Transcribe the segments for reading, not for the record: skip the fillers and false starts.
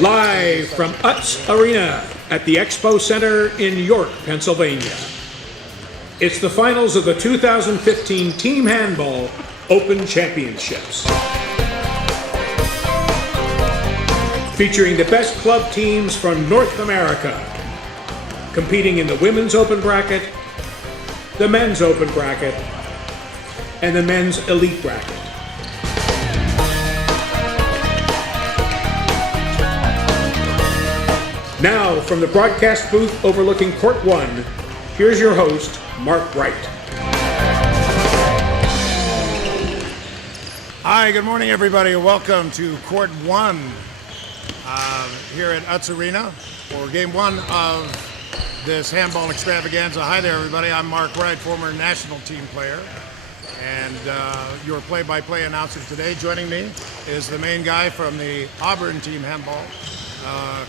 Live from UTS Arena at the Expo Center in York, Pennsylvania. It's the finals of the 2015 Team Handball Open Championships. Featuring the best club teams from North America, competing in the women's open bracket, the men's open bracket, and the men's elite bracket. Now, from the broadcast booth overlooking Court 1, here's your host, Mark Wright. Hi, good morning, everybody. Welcome to Court 1 here at UTS Arena for Game 1 of this handball extravaganza. Hi there, everybody. I'm Mark Wright, former national team player, and your play-by-play announcer today. Joining me is the main guy from the Auburn Team Handball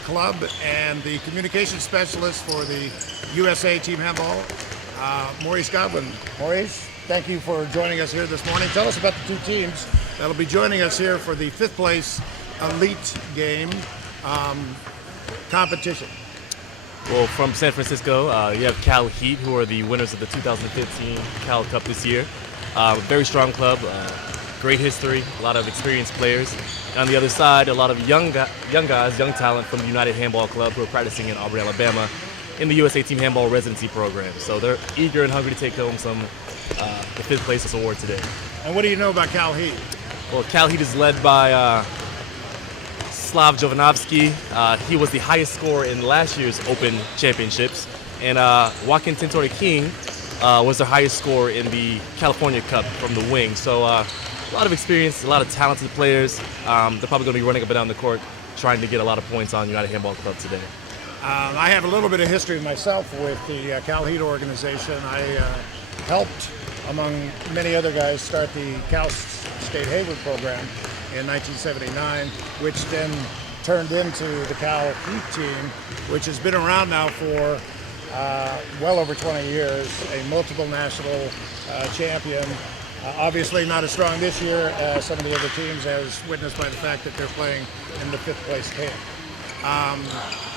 Club and the communication specialist for the USA Team Handball, Maurice Godwin. Maurice, thank you for joining us here this morning. Tell us about the two teams that'll be joining us here for the 5th place elite game competition. Well, from San Francisco, you have Cal Heat, who are the winners of the 2015 Cal Cup this year. Very strong club, great history, a lot of experienced players. And on the other side, a lot of young guys, young talent from the United Handball Club who are practicing in Auburn, Alabama in the USA Team Handball residency program. So they're eager and hungry to take home the 5th place award today. And what do you know about Cal Heat? Well, Cal Heat is led by Slav Jovanovski. He was the highest scorer in last year's Open Championships. And Joaquin Tintori King was their highest scorer in the California Cup from the wing. So a lot of experience, a lot of talented players. They're probably going to be running up and down the court trying to get a lot of points on United Handball Club today. I have a little bit of history myself with the Cal Heat organization. I helped, among many other guys, start the Cal State Hayward program in 1979, which then turned into the Cal Heat team, which has been around now for well over 20 years, a multiple national champion. Obviously not as strong this year as some of the other teams, as witnessed by the fact that they're playing in the 5th place camp.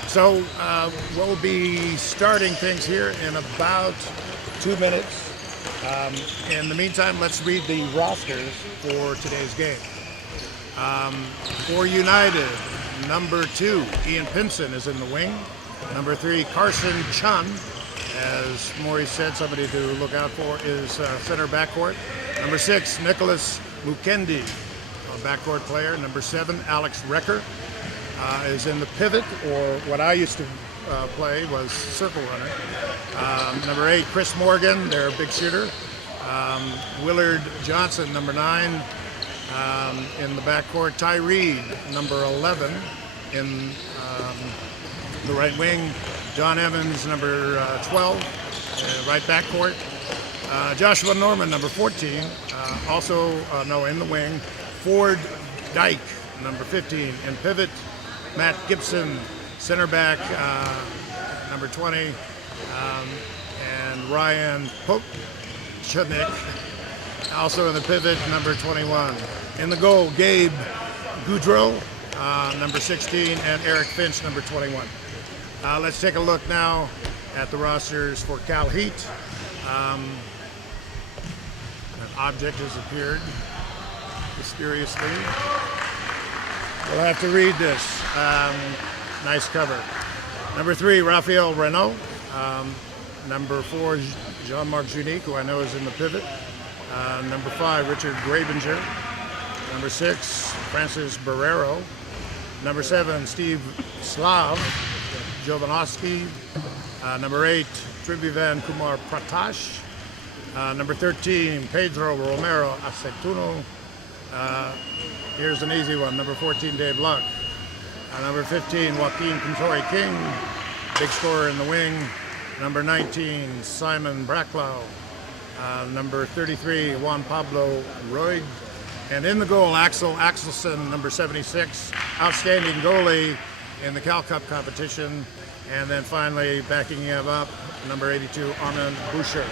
So we'll be starting things here in about 2 minutes. In the meantime, let's read the rosters for today's game. For United, number 2, Ian Pinson is in the wing. Number 3, Carson Chun, as Maurice said, somebody to look out for, is center backcourt. Number 6, Nicholas Mukendi, a backcourt player. Number 7, Alex Recker is in the pivot, or what I used to play was circle runner. Number 8, Chris Morgan, their big shooter. Willard Johnson, number 9, in the backcourt. Ty Reed, number 11, in the right wing. John Evans, number 12, right backcourt. Joshua Norman, number 14, in the wing. Ford Dyke, number 15, in pivot. Matt Gibson, center back, number 20, and Ryan Popchnik, also in the pivot, number 21. In the goal, Gabe Goudreau, number 16, and Eric Finch, number 21. Let's take a look now at the rosters for Cal Heat. An object has appeared mysteriously. We'll have to read this. Nice cover. Number 3, Raphael Renault. Number 4, Jean-Marc Junique, who I know is in the pivot. Number 5, Richard Grabinger. Number 6, Francis Barrero. Number 7, Steve Slav Jovanovski. Number 8, Tribhuvan Kumar Pratash. Number 13, Pedro Romero Aceituno. Here's an easy one. Number 14, Dave Luck. Number 15, Joaquin Tintori King, big scorer in the wing. Number 19, Simon Bracklow. Number 33, Juan Pablo Roig. And in the goal, Axel Axelson, number 76, outstanding goalie in the Cal Cup competition. And then finally, backing him up, number 82, Armand Boucher.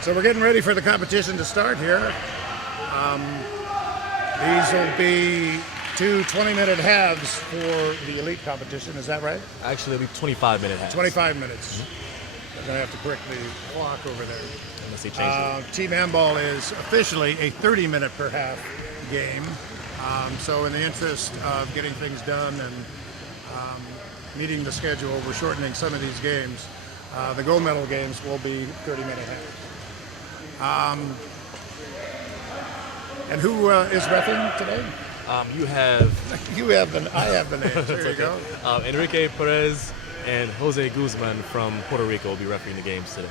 So we're getting ready for the competition to start here. These will be 2 20-minute halves for the elite competition. Is that right? Actually, it'll be 25-minute halves. 25 minutes. I'm going to have to correct the clock over there. Unless they change it. Team handball is officially a 30-minute per half game. So in the interest of getting things done and meeting the schedule, we're shortening some of these games. The gold medal games will be 30-minute halves. And who is reffing today? You have I have the names. There you go. Enrique Perez and Jose Guzman from Puerto Rico will be refereeing the games today.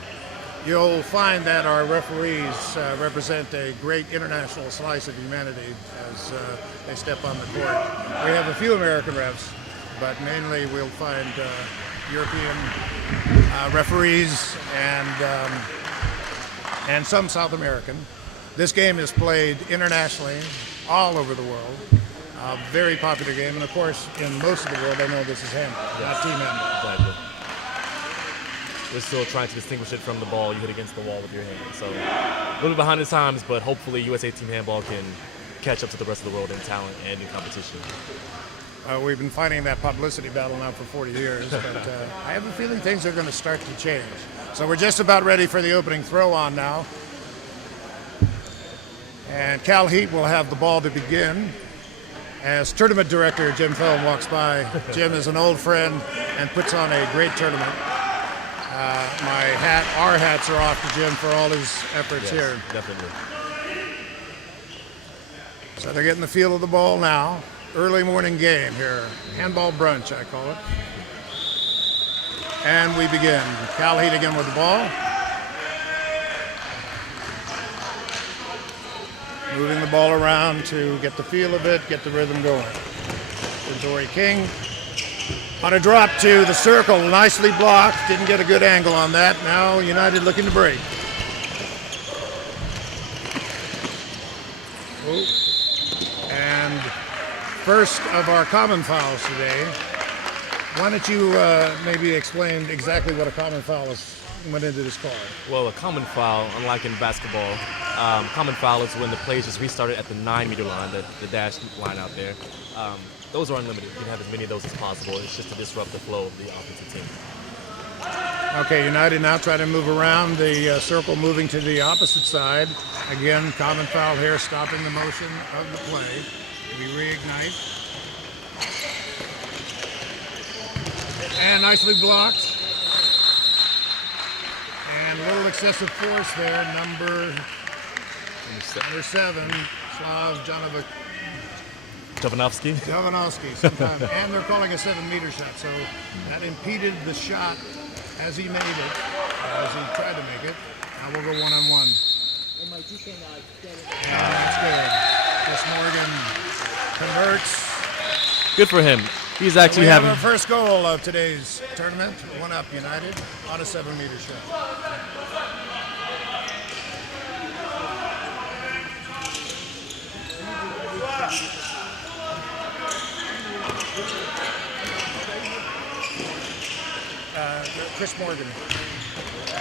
You'll find that our referees represent a great international slice of humanity as they step on the court. We have a few American refs, but mainly we'll find European referees and some South American. This game is played internationally, all over the world. A very popular game, and of course, in most of the world, I know this is handball, not team handball. Exactly. We're still trying to distinguish it from the ball you hit against the wall with your hand. So a little bit behind the times, but hopefully USA Team Handball can catch up to the rest of the world in talent and in competition. We've been fighting that publicity battle now for 40 years, but I have a feeling things are going to start to change. So we're just about ready for the opening throw-on now. And Cal Heat will have the ball to begin. As tournament director Jim Fellon walks by, Jim is an old friend and puts on a great tournament. Our hats are off to Jim for all his efforts here. Definitely. So they're getting the feel of the ball now. Early morning game here. Handball brunch, I call it. And we begin. Cal Heat again with the ball. Moving the ball around to get the feel of it, get the rhythm going. Dory King on a drop to the circle, nicely blocked. Didn't get a good angle on that. Now United looking to break. Oh. And first of our common fouls today. Why don't you maybe explain exactly what a common foul is, went into this call? Well, a common foul, unlike in basketball, common foul is when the play is just restarted at the 9-meter line, the dash line out there. Those are unlimited. You can have as many of those as possible. It's just to disrupt the flow of the offensive team. Okay, United now trying to move around the circle, moving to the opposite side. Again, common foul here, stopping the motion of the play. We reignite. And nicely blocked. And a little excessive force there, number 7, Slav Jovanovski. sometime. And they're calling a 7-meter shot, so that impeded the shot as he made it, as he tried to make it. Now we'll go one-on-one. And that's good. Chris Morgan converts. Good for him. He's actually We have having our first goal of today's tournament. 1-up United on a 7-meter shot. Chris Morgan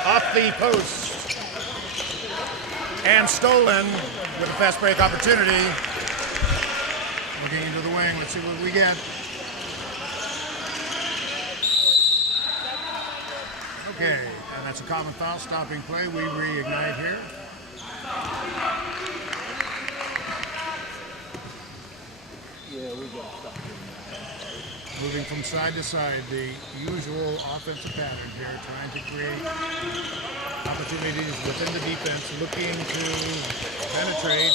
off the post and stolen with a fast break opportunity. Looking into the wing, let's see what we get. Okay, and that's a common foul, stopping play. We reignite here. Moving from side to side, the usual offensive pattern here, trying to create opportunities within the defense, looking to penetrate,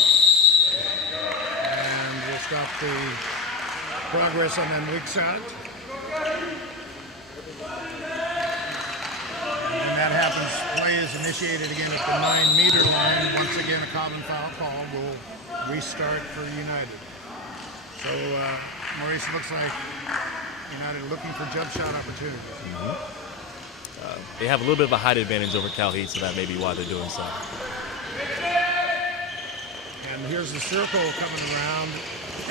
and we'll stop the progress on that weak shot. And when that happens, play is initiated again at the 9-meter line. Once again, a common foul call will restart for United. So, Maurice, looks like United looking for jump shot opportunities. they have a little bit of a height advantage over Cal Heat, so that may be why they're doing so. And here's the circle coming around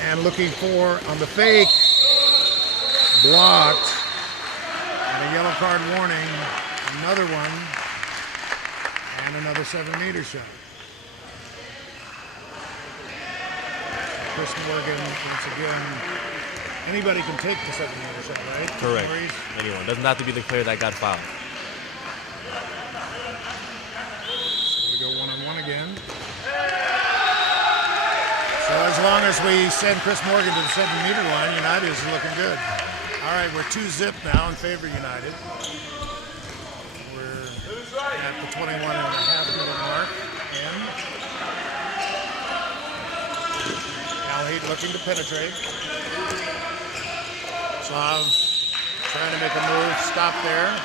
and looking for on the fake. Blocked. And a yellow card warning. Another one. And another 7-meter shot. Chris Morgan, once again, anybody can take the 7-meter shot, right? Correct. Maurice? Anyone. Doesn't have to be the player that got fouled. So we go one-on-one again. So as long as we send Chris Morgan to the 7-meter line, United is looking good. All right, we're 2-zip now in favor of United. We're at the 21.5-minute mark. And Al Heat looking to penetrate. Slav trying to make a move, stop there.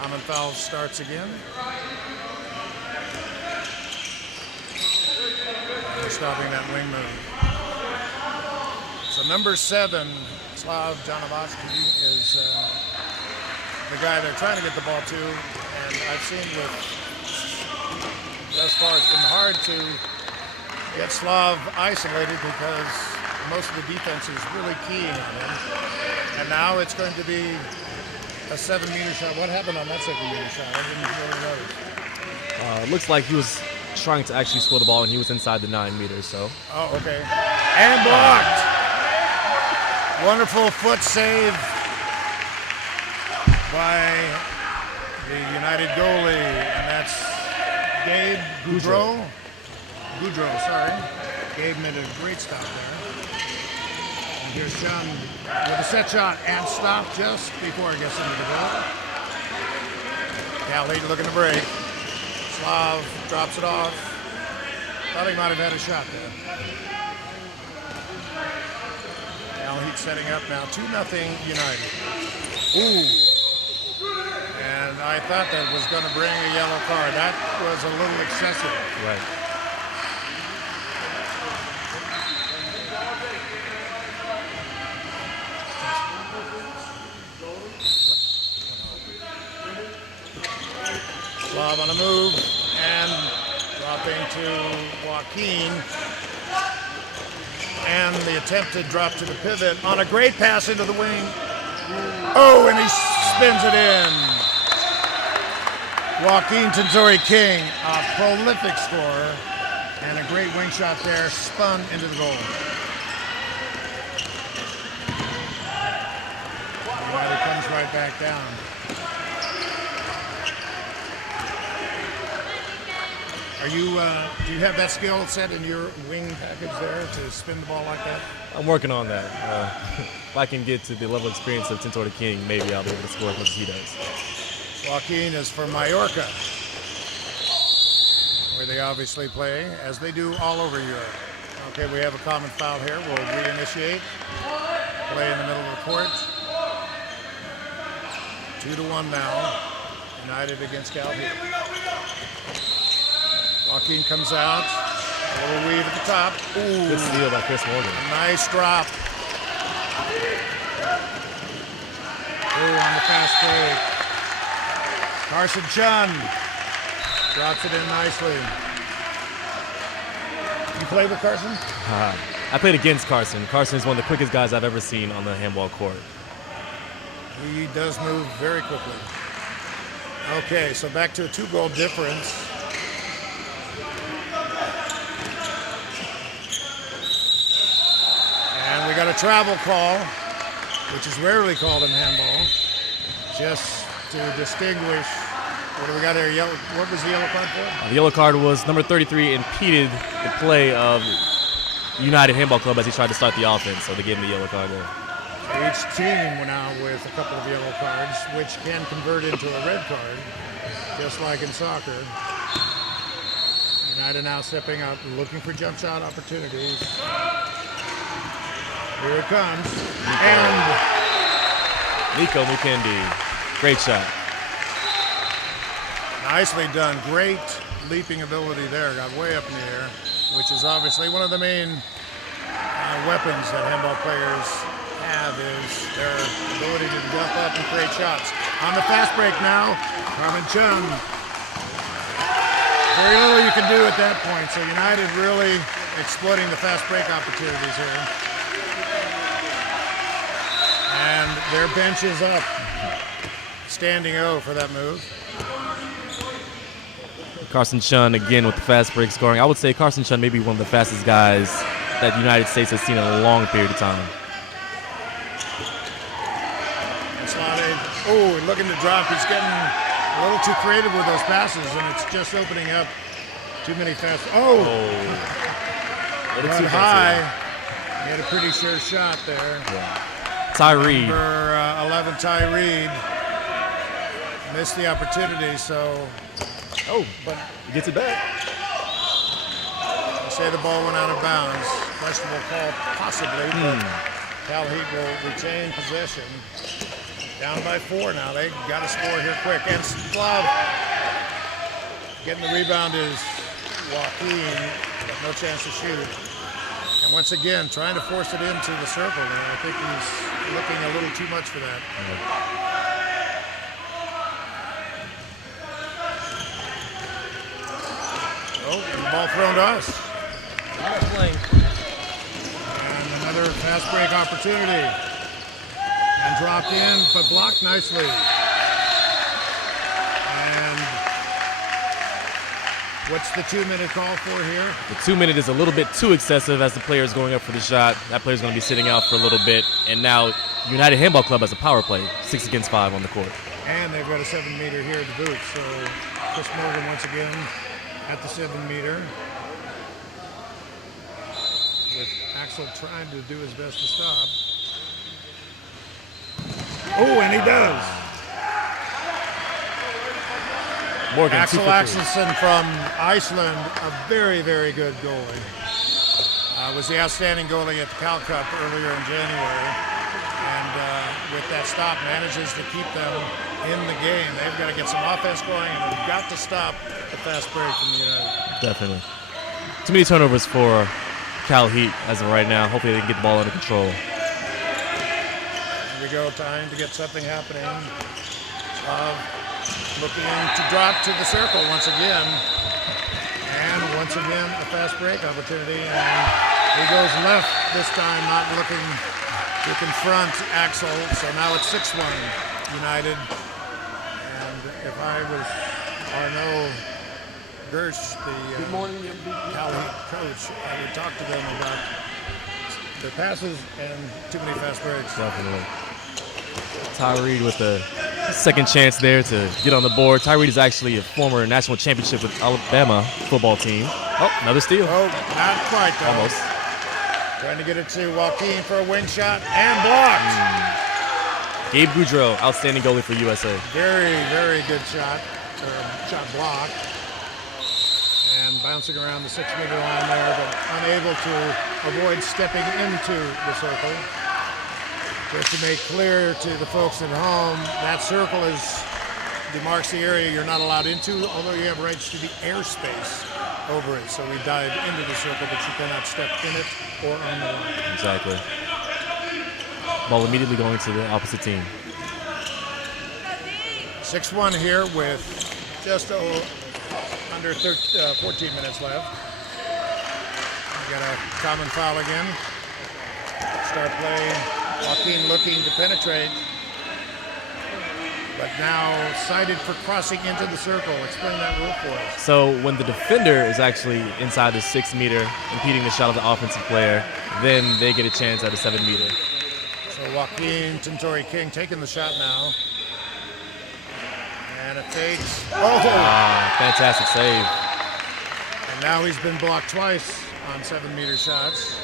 Common foul starts again. We're stopping that wing move. So number 7, Slav Janovsky, is the guy they're trying to get the ball to. And I've seen thus far it's been hard to get Slav isolated because most of the defense is really keying on him. And now it's going to be a 7-meter shot. What happened on that 7-meter shot? I didn't really notice. It looks like he was trying to actually score the ball, and he was inside the 9 meters. So. Oh, okay. And blocked. Wonderful foot save by the United goalie, and that's Gabe Goudreau. Goudreau, sorry. Gabe made a great stop there. And here's Sean with a set shot and stop just before it gets into the goal. Cal Heat looking to break. Slav drops it off. Thought he might have had a shot there. Cal Heat setting up now 2-0 United. Ooh. And I thought that was going to bring a yellow card. That was a little excessive. Right. Slav on a move and dropping to Joaquin. And the attempted drop to the pivot on a great pass into the wing. Oh, and he spins it in. Joaquin Tenzori King, a prolific scorer, and a great wing shot there, spun into the goal. United comes right back down. Are you, do you have that skill set in your wing package there to spin the ball like that? I'm working on that. If I can get to the level of experience of Tenzori King, maybe I'll be able to score as much as he does. Joaquin is from Mallorca, where they obviously play, as they do all over Europe. Okay, we have a common foul here. We'll reinitiate. Play in the middle of the court. 2-1 now. United against Cal Heat. Joaquin comes out. A little weave at the top. Ooh. Good steal by Chris Morgan. Nice drop. Ooh, on the fast break. Carson Chun drops it in nicely. You play with Carson? I played against Carson. Carson is one of the quickest guys I've ever seen on the handball court. He does move very quickly. Okay, so back to a 2-goal difference. And we got a travel call, which is rarely called in handball, just to distinguish. What do we got here? Yellow. What was the yellow card for? The yellow card was number 33 impeded the play of United Handball Club as he tried to start the offense, so they gave him the yellow card there. Each team went out with a couple of yellow cards, which can convert into a red card, just like in soccer. United now stepping up, looking for jump shot opportunities. Here it comes. And Nico Mukendi, great shot. nicely done. Great leaping ability there. Got way up in the air, which is obviously one of the main weapons that handball players have, is their ability to jump up and create shots. On the fast break now, Carmen Chung. Very little you can do at that point, so United really exploiting the fast break opportunities here. And their bench is up. Standing O for that move. Carson Chun again with the fast break scoring. I would say Carson Chun may be one of the fastest guys that the United States has seen in a long period of time. Oh, looking to drop. He's getting a little too creative with those passes, and it's just opening up too many fast. Oh, but high. He had a pretty sure shot there. Yeah. Ty Reed. Number 11, Ty Reed, missed the opportunity. So, but he gets it back. They say the ball went out of bounds. Questionable call, possibly, but Cal Heat will retain possession. Down by 4 now. They got to score here quick. And Slav getting the rebound is Joaquin, but no chance to shoot. And once again, trying to force it into the circle there. I think he's looking a little too much for that. Oh, and the ball thrown to us. And another fast break opportunity. And dropped in, but blocked nicely. And what's the 2-minute call for here? The 2-minute is a little bit too excessive as the player is going up for the shot. That player's going to be sitting out for a little bit. And now United Handball Club has a power play, 6 against 5 on the court. And they've got a 7-meter here at the boot. So Chris Morgan once again at the 7-meter. With Axel trying to do his best to stop. Oh, and he does. Morgan, Axel Axelsson from Iceland, a very, very good goalie. Was the outstanding goalie at the Cal Cup earlier in January. And with that stop, manages to keep them in the game. They've got to get some offense going, and they've got to stop the fast break from the United. Definitely. Too many turnovers for Cal Heat as of right now. Hopefully they can get the ball under control. We go, time to get something happening. Looking to drop to the circle once again. And once again, a fast break opportunity. And he goes left this time, not looking to confront Axel. So now it's 6-1 United. And if I was Arnaud Gersh, the Cal Heat coach, I would talk to them about the passes and too many fast breaks. Definitely. Ty Reed with the second chance there to get on the board. Ty Reed is actually a former national championship with Alabama football team. Oh, another steal. Oh, not quite though. Almost. Trying to get it to Joaquin for a wing shot and blocked. Gabe Goudreau, outstanding goalie for USA. Very, very good shot. Shot blocked. And bouncing around the 6-meter line there, but unable to avoid stepping into the circle. Just to make clear to the folks at home, that circle demarks the area you're not allowed into, although you have rights to the airspace over it. So we dive into the circle, but you cannot step in it or on the line. Exactly. Ball immediately going to the opposite team. 6-1 here with just under 14 minutes left. We got a common foul again. Start play. Joaquin looking to penetrate, but now cited for crossing into the circle. Explain that rule for us. So when the defender is actually inside the 6-meter, impeding the shot of the offensive player, then they get a chance at a 7-meter. So Joaquin Tintori King taking the shot now. And it fakes. Oh! Fantastic save. And now he's been blocked twice on 7-meter shots.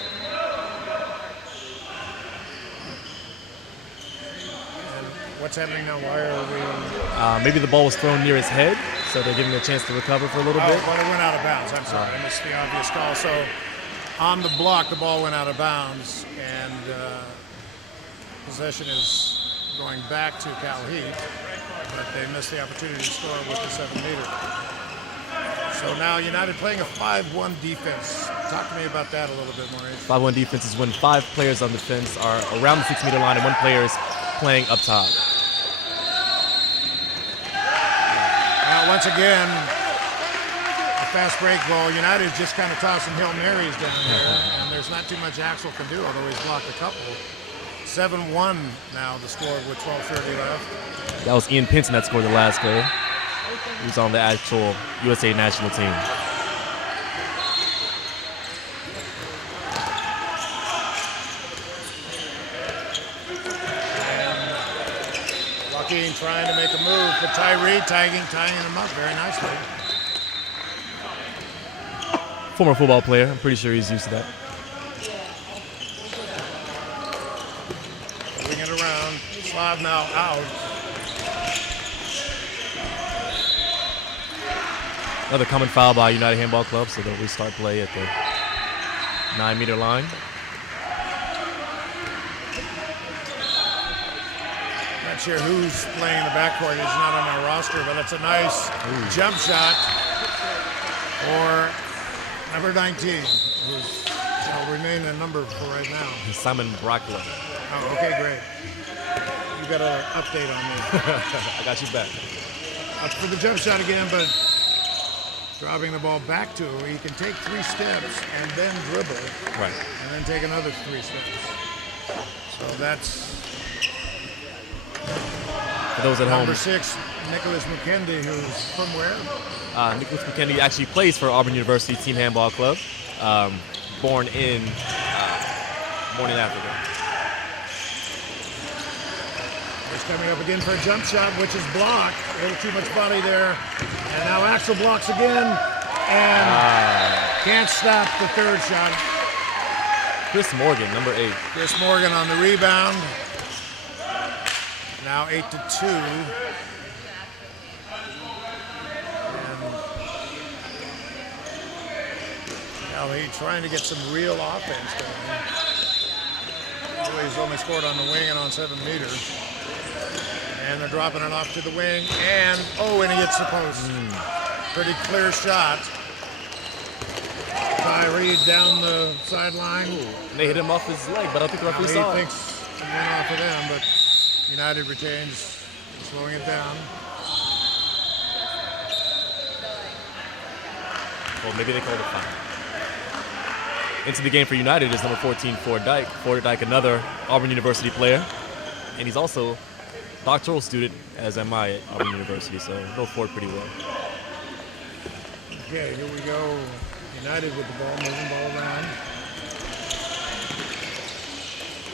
What's happening now? Why are we? Maybe the ball was thrown near his head, so they're giving him a chance to recover for a little bit. But it went out of bounds. I'm sorry, I missed the obvious call. So on the block, the ball went out of bounds, and possession is going back to Cal Heat, but they missed the opportunity to score with the 7-meter. So now United playing a 5-1 defense. Talk to me about that a little bit, Maurice. 5-1 defense is when 5 players on the fence are around the 6-meter line and 1 player is playing up top. Now, once again, a fast break ball. United just kind of tossing Hail Marys down here, and there's not too much Axel can do, although he's blocked a couple. 7-1 now, the score with 12:30 left. That was Ian Pinson that scored the last goal. He was on the actual USA national team. 15 trying to make a move, but Tyree tying him up very nicely. Former football player. I'm pretty sure he's used to that. Moving it around. Slav now out. Another common foul by United Handball Club, so they'll restart play at the 9-meter line. Not sure who's playing the backcourt. He's not on our roster, but it's a nice jump shot for number 19, who's will remain a number for right now. Simon Brockler. Oh, okay, great. You got an update on me. I got you back. Up for the jump shot again, but dropping the ball back to him. He can take 3 steps and then dribble. Right. And then take another 3 steps. So that's For those at home, number 6, Nicholas McKendy, who's from where? Nicholas McKendy actually plays for Auburn University Team Handball Club. Born in Africa. He's coming up again for a jump shot, which is blocked. A little too much body there. And now Axel blocks again. And can't stop the third shot. Chris Morgan, number 8. Chris Morgan on the rebound. Now 8-2. And he's trying to get some real offense going. He's only scored on the wing and on 7 meters. And they're dropping it off to the wing. And he hits the post. Pretty clear shot. Tyree down the sideline. And they hit him off his leg, but I don't think the referee saw it. He thinks it went off of them, but United retains, slowing it down. Well, maybe they called it foul. Into the game for United is number 14, Ford Dyke. Ford Dyke, another Auburn University player. And he's also a doctoral student, as am I at Auburn University, so I know Ford pretty well. Okay, here we go. United with the ball, moving the ball around.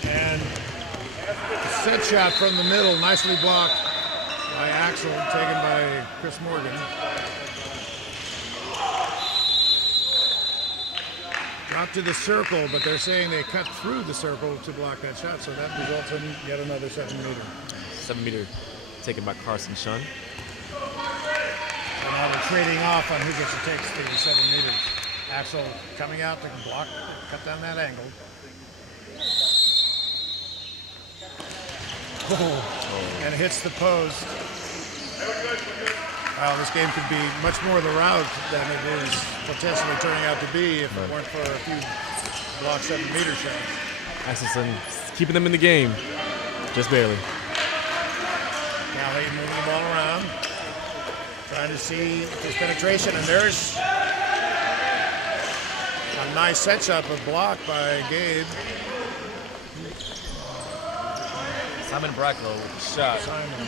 And a set shot from the middle, nicely blocked by Axel, taken by Chris Morgan. Drop to the circle, but they're saying they cut through the circle to block that shot, so that results in yet another 7-meter. 7-meter taken by Carson Shun. And now they're trading off on who gets to take the 7 meters. Axel coming out to block, cut down that angle. And it hits the post. Well, this game could be much more the route than it is potentially turning out to be if it weren't for a few blocked 7-meter shots. Axelson keeping them in the game, just barely. Now Hayden moving the ball around, trying to see if there's penetration, and there's a nice set shot, but blocked by Gabe. Simon Bracklow with the shot. Simon.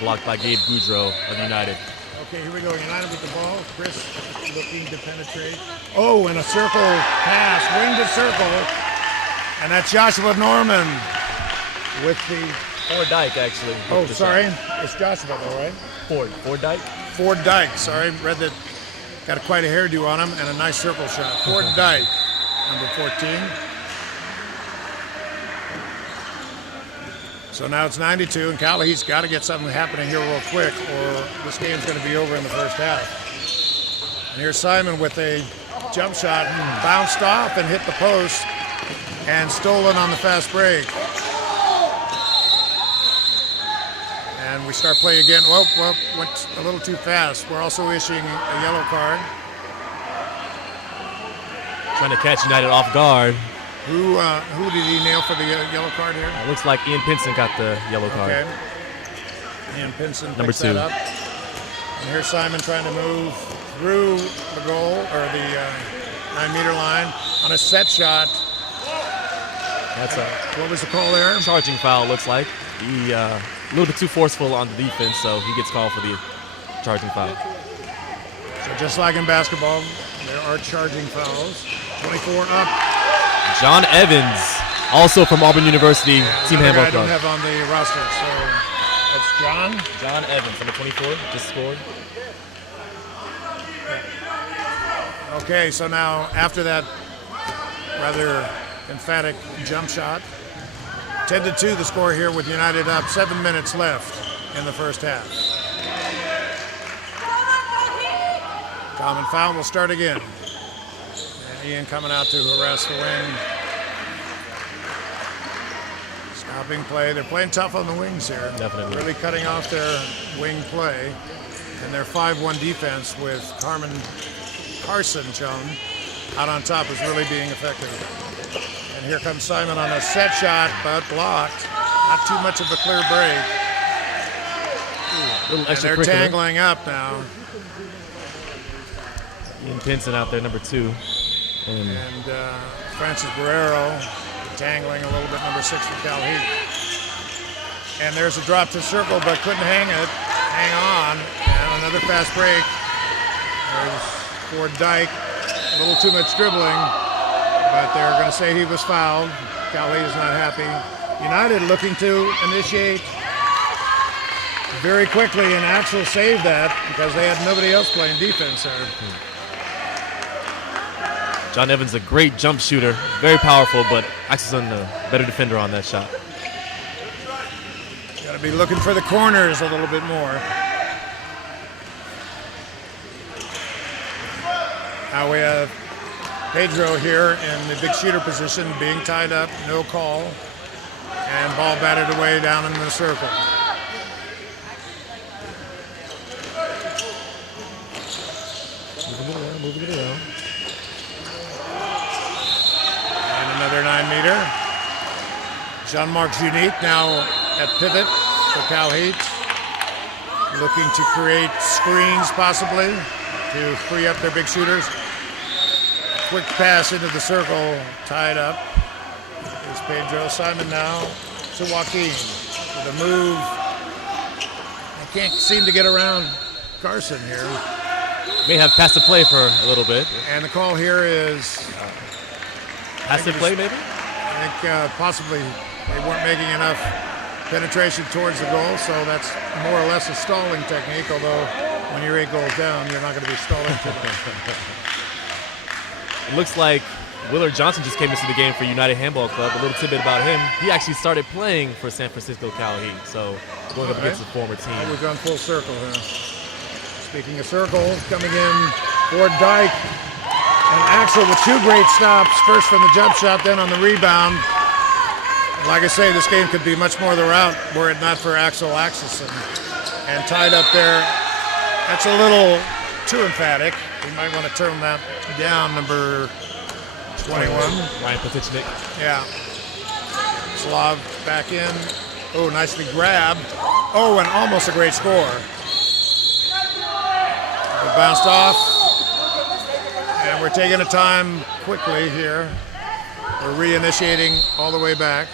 Blocked by Gabe Goudreau of United. Okay, here we go. United with the ball. Chris looking to penetrate. Oh, and a circle pass, wing to circle. And that's Joshua Norman with the... Ford Dyke, actually. Oh, sorry. It's Joshua, though, right? Ford Dyke? Ford Dyke, sorry. Read that. Got quite a hairdo on him and a nice circle shot. Ford Dyke, number 14. So now it's 92, and Callahan's got to get something happening here real quick, or this game's going to be over in the first half. And here's Simon with a jump shot, bounced off and hit the post, and stolen on the fast break. And we start play again. Well, went a little too fast. We're also issuing a yellow card. Trying to catch United off guard. Who did he nail for the yellow card here? It looks like Ian Pinson got the yellow card. Okay. Ian Pinson Number picks 2. that up. And here's Simon trying to move through the goal, or the 9-meter line on a set shot. That's a What was the call there? charging foul, looks like. He a little bit too forceful on the defense, so he gets called for the charging foul. So just like in basketball, there are charging fouls. 24 up. John Evans, also from Auburn University, Team Another Handball guy I don't Club. have on the roster, so That's John Evans, number 24, just scored. Okay, so now after that rather emphatic jump shot, 10-2 the score here with United up, 7 minutes left in the first half. Common foul will start again. And Ian coming out to harass the wing. Stopping play. They're playing tough on the wings here. Definitely. Really cutting off their wing play. And their 5-1 defense with Carson Chung out on top is really being effective. And here comes Simon on a set shot, but blocked. Not too much of a clear break. And they're tangling up now. Ian Pinson out there, number 2. And Francis Guerrero tangling a little bit, number 6 for Cal Heat. And there's a drop to circle, but couldn't hang on. And another fast break. There's for Dyke. A little too much dribbling, but they're going to say he was fouled. Cal Heat is not happy. United looking to initiate very quickly, and Axel saved that because they had nobody else playing defense there. John Evans, a great jump shooter, very powerful, but Axel's a better defender on that shot. Got to be looking for the corners a little bit more. Now we have Pedro here in the big shooter position, being tied up, no call, and ball batted away down in the circle. Moving it around. And another 9-meter. Jean-Marc Junique now at pivot for Cal Heat. Looking to create screens possibly to free up their big shooters. Quick pass into the circle, tied up. Here's Pedro. Simon now to Joaquin with a move. I can't seem to get around Carson here. May have passed the play for a little bit. And the call here is... Pass the play, maybe? I think possibly they weren't making enough penetration towards the goal, so that's more or less a stalling technique, although when you're 8 goals down, you're not going to be stalling too much. It looks like Willard Johnson just came into the game for United Handball Club. A little tidbit about him. He actually started playing for San Francisco Cal Heat, so going up against the former team. We've gone full circle here. Speaking of circles, coming in for Dyke. And Axel with 2 great stops, first from the jump shot, then on the rebound. Like I say, this game could be much more the route were it not for Axel Axelson. And tied up there, that's a little too emphatic. We might want to turn that down, number 21. Ryan Petichnik. Yeah. Slav back in. Oh, nicely grabbed. Oh, and almost a great score. It bounced off. And we're taking a time quickly here. We're reinitiating all the way back.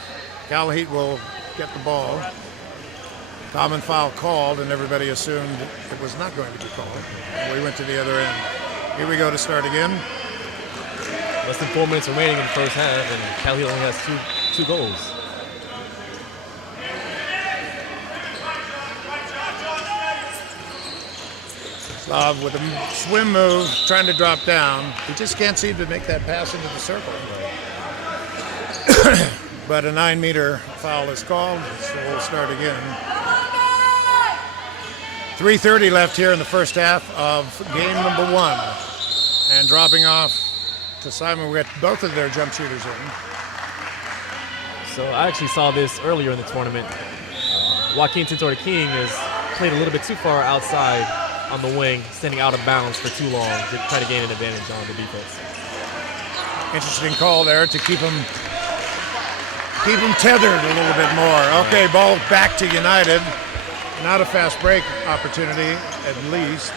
Cal Heat will get the ball. Common foul called, and everybody assumed it was not going to be called. And we went to the other end. Here we go to start again. Less than 4 minutes remaining in the first half, and Cal Heat only has two goals. Slav with a swim move, trying to drop down. He just can't seem to make that pass into the circle. But a 9-meter foul is called, so we'll start again. 3:30 left here in the first half of game number 1. And dropping off to Simon, we got both of their jump shooters in. So I actually saw this earlier in the tournament. Joaquin Tintor King has played a little bit too far outside on the wing, standing out of bounds for too long, to try to gain an advantage on the defense. Interesting call there to keep him tethered a little bit more. Okay, ball back to United. Not a fast break opportunity, at least.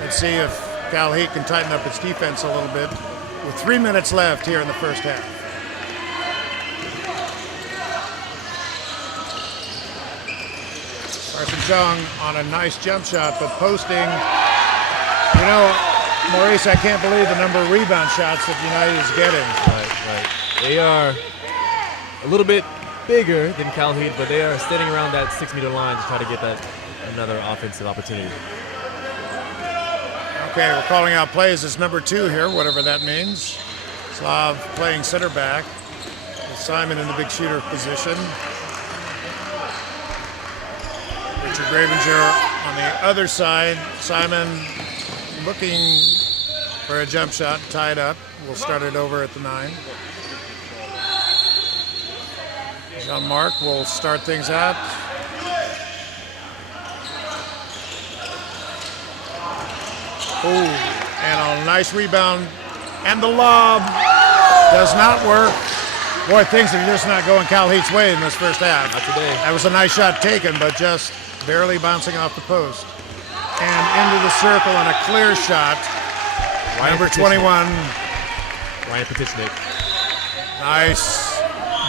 Let's see if Cal Heat can tighten up its defense a little bit. With 3 minutes left here in the first half. Carson Chung on a nice jump shot, but posting. You know, Maurice, I can't believe the number of rebound shots that United is getting. Right. They are a little bit bigger than Cal Heat, but they are standing around that 6-meter line to try to get that another offensive opportunity. Okay, we're calling out plays. It's number 2 here, whatever that means. Slav playing center back. With Simon in the big shooter position. Richard Gravenger on the other side. Simon looking for a jump shot, tied up. We'll start it over at the 9. Jean-Marc will start things out. Oh, and a nice rebound. And the lob does not work. Boy, things are just not going Cal Heat's way in this first half. Not today. That was a nice shot taken, but just barely bouncing off the post. And into the circle and a clear shot. Number 21. Ryan Petichnik. Nice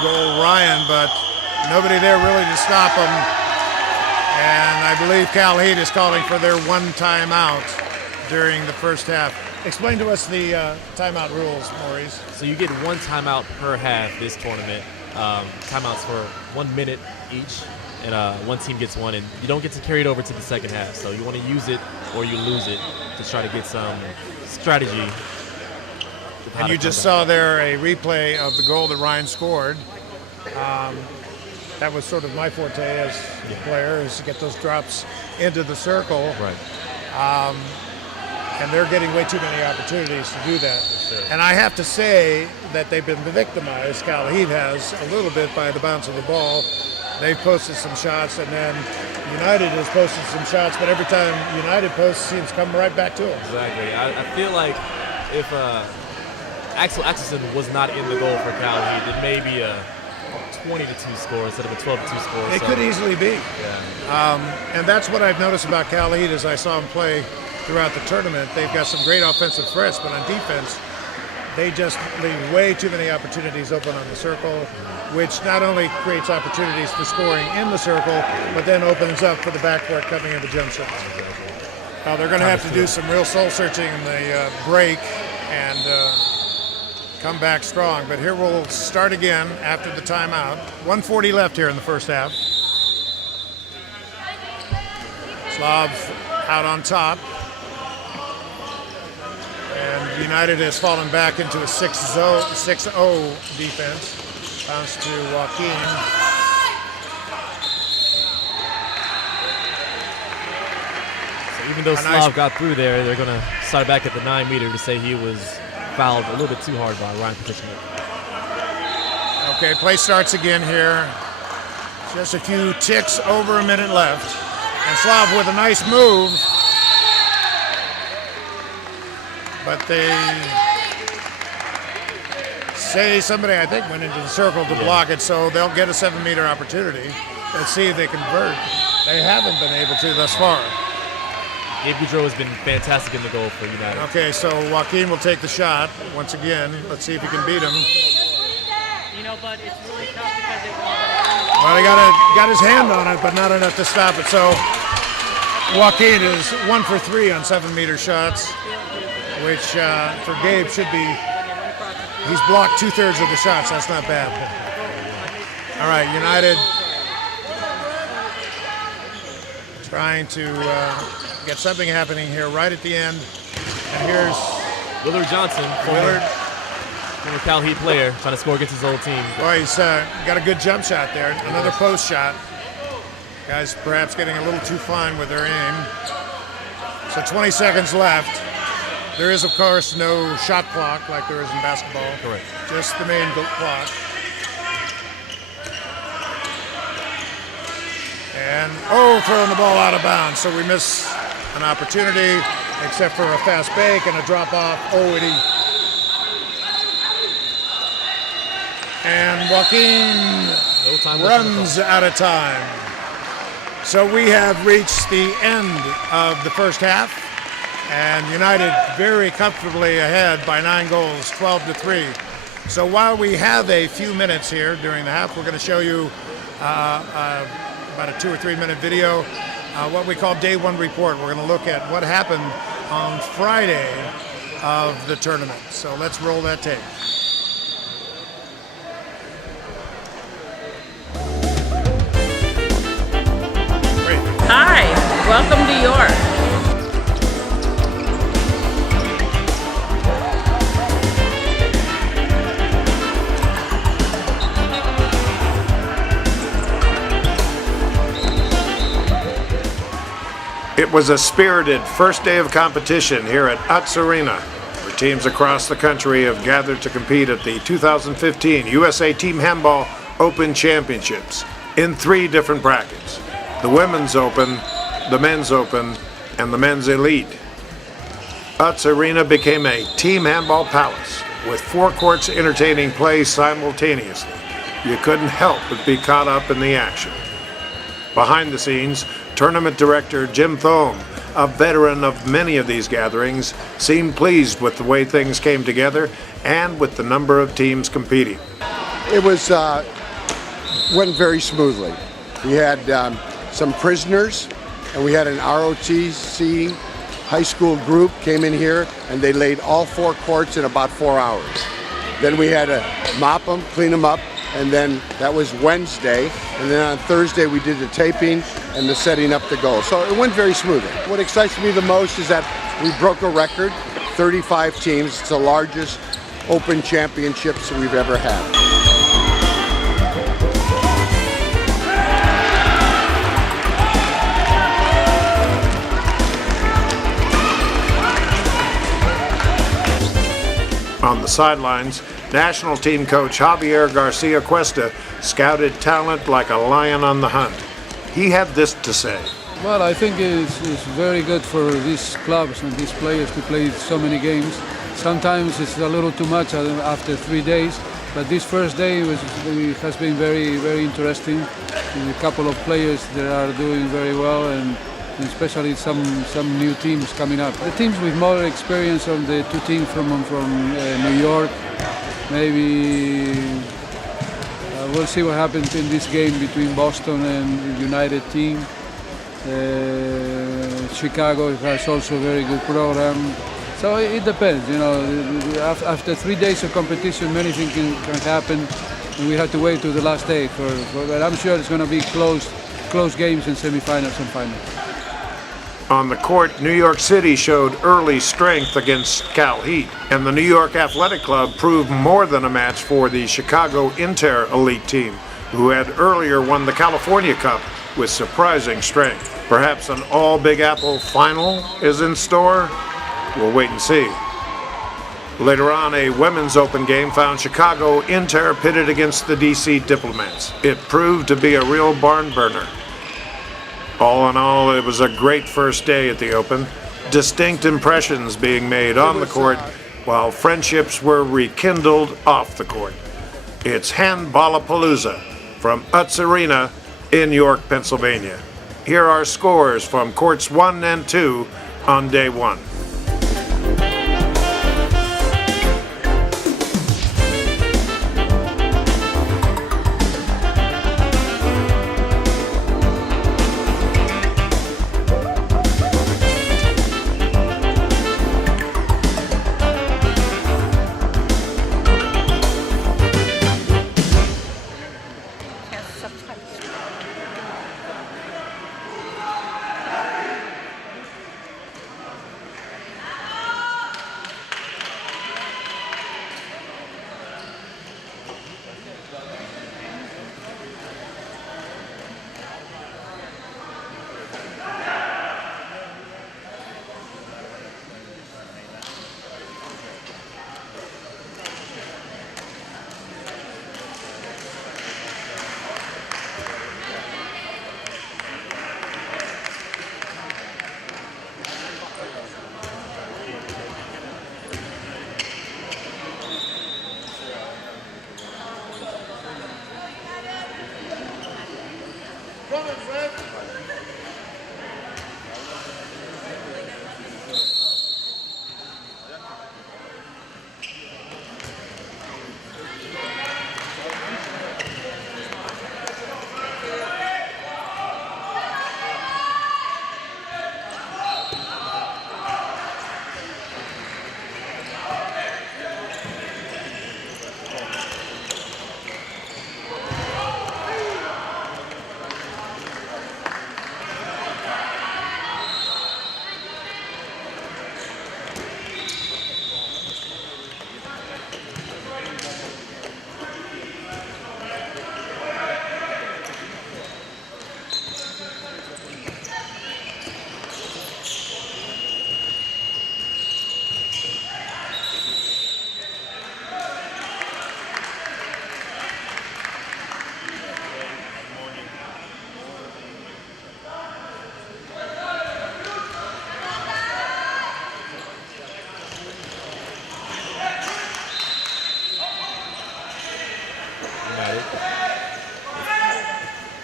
goal, Ryan, but nobody there really to stop him. And I believe Cal Heat is calling for their 1 timeout during the first half. Explain to us the timeout rules, Maurice. So you get 1 timeout per half this tournament. Timeouts for 1 minute each, and one team gets 1, and you don't get to carry it over to the second half. So you want to use it or you lose it to try to get some strategy. And you just saw there a replay of the goal that Ryan scored. That was sort of my forte as a player, is to get those drops into the circle. Right. And they're getting way too many opportunities to do that. And I have to say that they've been victimized, Cal Heat has, a little bit by the bounce of the ball. They've posted some shots, and then United has posted some shots, but every time United posts, teams come right back to them. Exactly. I feel like if Axel Axelson was not in the goal for Cal Heat, it may be a 20-2 score instead of a 12-2 score. It could easily be. Yeah. And that's what I've noticed about Cal Heat as I saw them play throughout the tournament. They've got some great offensive threats, but on defense, they just leave way too many opportunities open on the circle, which not only creates opportunities for scoring in the circle, but then opens up for the backcourt coming in the jump shots. They're going to have to do some real soul searching in the break and come back strong. But here we'll start again after the timeout. 1:40 left here in the first half. Slav out on top. And United has fallen back into a 6-0 defense. Bounce to Joaquin. So even though Slav got through there, they're going to start back at the 9-meter to say he was fouled a little bit too hard by Ryan Petichnik. Okay, play starts again here. Just a few ticks over a minute left. And Slav with a nice move. But they say somebody, I think, went into the circle to block it, so they'll get a 7-meter opportunity. Let's see if they convert. They haven't been able to thus far. Gabe Goudreau has been fantastic in the goal for United. Okay, so Joaquin will take the shot once again. Let's see if he can beat him. You know, but it's really tough because it Well, he got his hand on it, but not enough to stop it. So Joaquin is 1 for 3 on 7-meter shots, which for Gabe should be, he's blocked 2/3 of the shots. That's not bad. All right, United trying to get something happening here right at the end. And here's Willard Johnson, former Cal Heat player, trying to score against his old team. Boy, he's got a good jump shot there. Another post shot. Guys perhaps getting a little too fine with their aim. So 20 seconds left. There is, of course, no shot clock like there is in basketball. Correct. Just the main clock. And, throwing the ball out of bounds. So we miss an opportunity, except for a fast break and a drop off. And Joaquin runs out of time. So we have reached the end of the first half, and United very comfortably ahead by 9 goals, 12-3. So while we have a few minutes here during the half, we're going to show you about a 2 or 3 minute video, what we call Day 1 report. We're going to look at what happened on Friday of the tournament. So let's roll that tape. Welcome to York. It was a spirited first day of competition here at UTS Arena, where teams across the country have gathered to compete at the 2015 USA Team Handball Open Championships in 3 different brackets: the Women's Open, the Men's Open, and the Men's Elite. UTS Arena became a team handball palace, with 4 courts entertaining play simultaneously. You couldn't help but be caught up in the action. Behind the scenes, Tournament Director Jim Thome, a veteran of many of these gatherings, seemed pleased with the way things came together and with the number of teams competing. It was went very smoothly. We had some prisoners, and we had an ROTC high school group came in here, and they laid all 4 courts in about 4 hours. Then we had to mop them, clean them up, and then that was Wednesday. And then on Thursday we did the taping and the setting up to go. So it went very smoothly. What excites me the most is that we broke a record, 35 teams. It's the largest open championships we've ever had. On the sidelines, national team coach Javier Garcia Cuesta scouted talent like a lion on the hunt. He had this to say. Well, I think it's very good for these clubs and these players to play so many games. Sometimes it's a little too much after 3 days, but this first day has been very, very interesting. And a couple of players that are doing very well, and especially some new teams coming up. The teams with more experience on the 2 teams from New York, maybe we'll see what happens in this game between Boston and the United team. Chicago has also a very good program. So it depends, you know. After 3 days of competition, many things can happen, and we have to wait till the last day. But I'm sure it's going to be close games in semifinals and finals. On the court, New York City showed early strength against Cal Heat, and the New York Athletic Club proved more than a match for the Chicago Inter Elite team, who had earlier won the California Cup with surprising strength. Perhaps an all-Big Apple final is in store? We'll wait and see. Later on, a women's open game found Chicago Inter pitted against the DC Diplomats. It proved to be a real barn burner. All in all, it was a great first day at the Open. Distinct impressions being made on the court, while friendships were rekindled off the court. It's Handballapalooza from UTS Arena in York, Pennsylvania. Here are scores from courts 1 and 2 on day 1.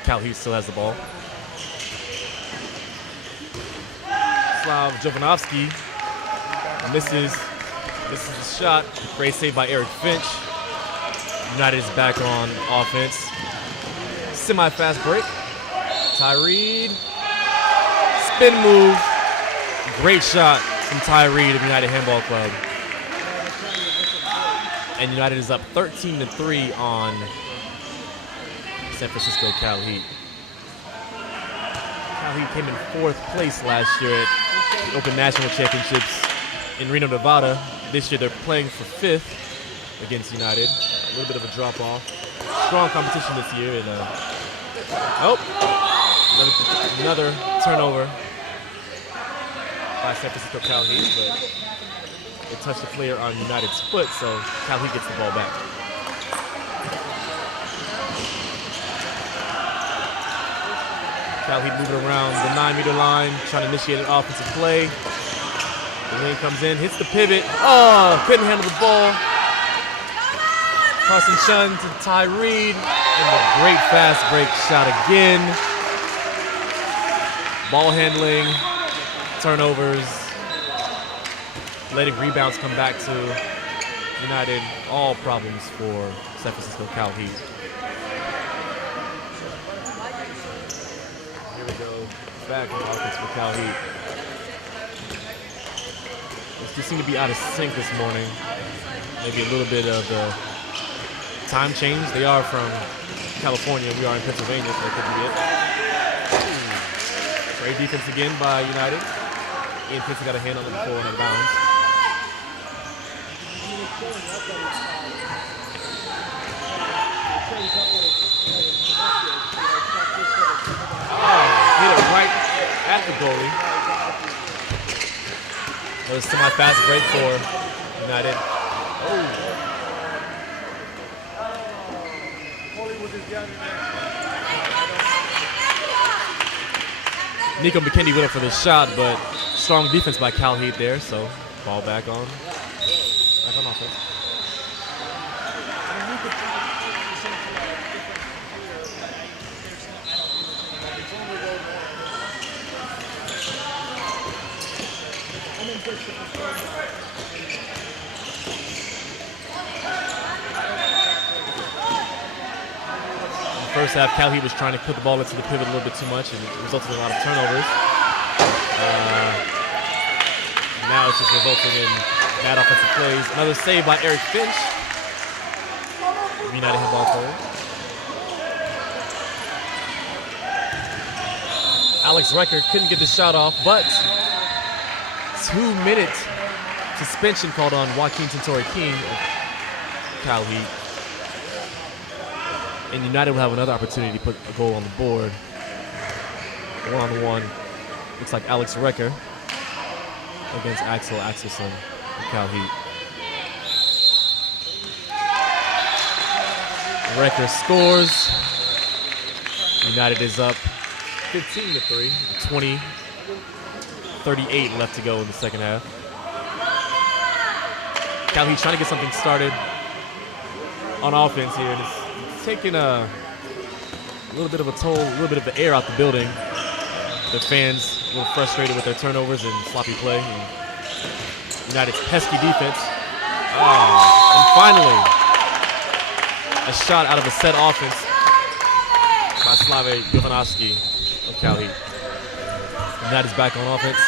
Cal Heat still has the ball. Slav Jovanovski misses the shot. Great save by Eric Finch. United is back on offense. Semi-fast break. Tyree. Spin move. Great shot from Tyree of United Handball Club. And United is up 13-3 on San Francisco Cal Heat. Cal Heat came in 4th place last year at the Open National Championships in Reno, Nevada. This year they're playing for 5th against United. A little bit of a drop off. Strong competition this year. And another turnover by San Francisco Cal Heat, but it touched the player on United's foot, so Cal Heat gets the ball back. Cal Heat moving around the 9-meter line, trying to initiate an offensive play. The lane comes in, hits the pivot. Oh, couldn't handle the ball. Carson Chun to Tyree, and the great fast break shot again. Ball handling, turnovers, letting rebounds come back to United. All problems for San Francisco Cal Heat. Here we go, back on offense for Cal Heat. They seem to be out of sync this morning. Maybe a little bit of the time change. They are from California. We are in Pennsylvania, so that could be it. Great defense again by United. Ian Pinson got a hand on it before and out of bounds. Hit it right at the goalie. That was semi-fast break for United. Nico McKinney went up for the shot, but strong defense by Cal Heat there, so ball back on offense. First half, Cal Heat was trying to put the ball into the pivot a little bit too much, and it resulted in a lot of turnovers. Now it's just resulting in bad offensive plays. Another save by Eric Finch, United Handball player. Alex Recker couldn't get the shot off, but 2-minute suspension called on Joaquin Tintori King of Cal Heat. And United will have another opportunity to put a goal on the board. 1-on-1. Looks like Alex Recker against Axel Axelson of Cal Heat. Recker scores. United is up 15-3. 20-38 left to go in the second half. Cal Heat trying to get something started on offense here. And it's taking a little bit of a toll, a little bit of the air out the building. The fans a little frustrated with their turnovers and sloppy play. And United's pesky defense. And finally, a shot out of a set offense by Slave Jovanovski of Cal Heat. United's back on offense.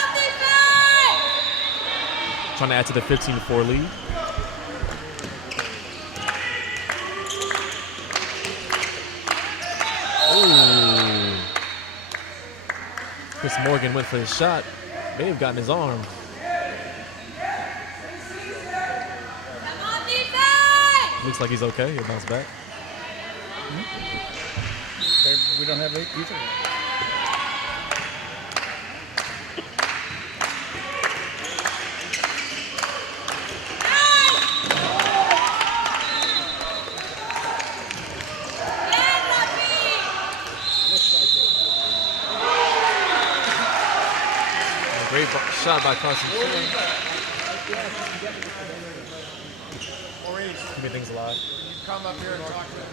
Trying to add to the 15-4 lead. Ooh. Chris Morgan went for his shot. May have gotten his arm. Looks like he's okay. He'll bounce back. We don't have late either. Great shot by Carson. Keeping things alive. Come up here and talk to him.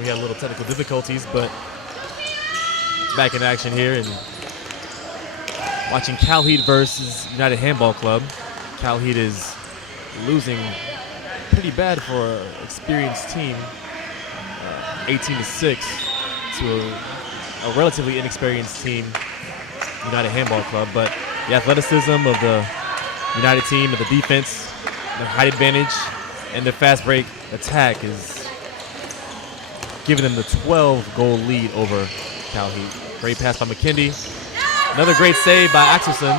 We had a little technical difficulties, but back in action here and watching Cal Heat versus United Handball Club. Cal Heat is losing pretty bad for an experienced team, 18-6 to a relatively inexperienced team, United Handball Club. But the athleticism of the United team and the defense, the height advantage, and their fast break attack is giving them the 12-goal lead over Cal Heat. Great pass by McKindy. Another great save by Axelson.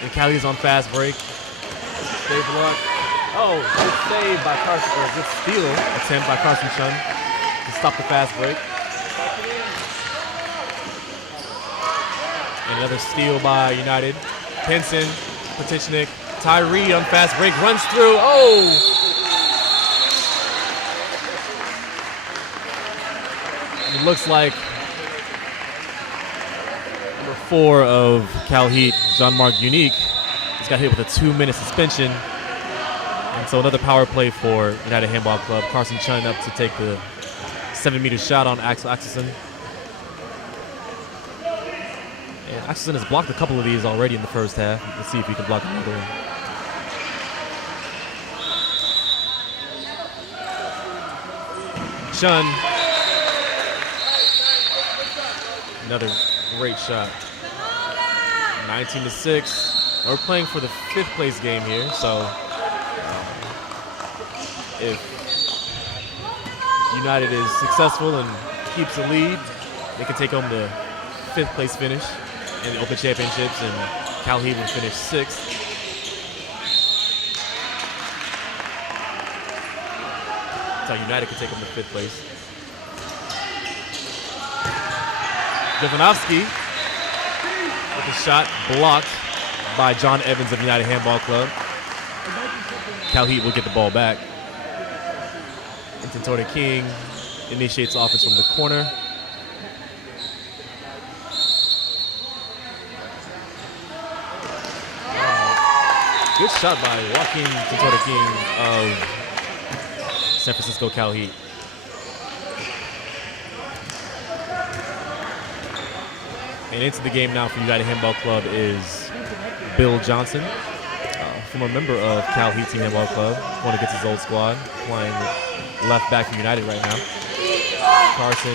And Cal Heat's on fast break. Save block. Oh, good save by Carson, or good steal attempt by Carson Chun to stop the fast break. And another steal by United. Pinson, Petichnik, Tyree on fast break, runs through. Oh! It looks like number 4 of Cal Heat, Jean-Marc Unique, has got hit with a 2-minute suspension. And so another power play for United Handball Club. Carson Chun up to take the 7-meter shot on Axelson. And Axelson has blocked a couple of these already in the first half. Let's see if he can block another one. Chun. Another great shot. 19-6. We're playing for the 5th place game here, so if United is successful and keeps the lead, they can take home the 5th place finish in the Open Championships, and Cal Heat will finish 6th. So United can take home the 5th place. Jovanovski with a shot blocked by John Evans of United Handball Club. Cal Heat will get the ball back. And Tintore King initiates offense from the corner. Good shot by Joaquin Tintore King of San Francisco Cal Heat. And into the game now for United Handball Club is Bill Johnson, former member of Cal Heat Team Handball Club, going against his old squad, playing left back for United right now. Carson.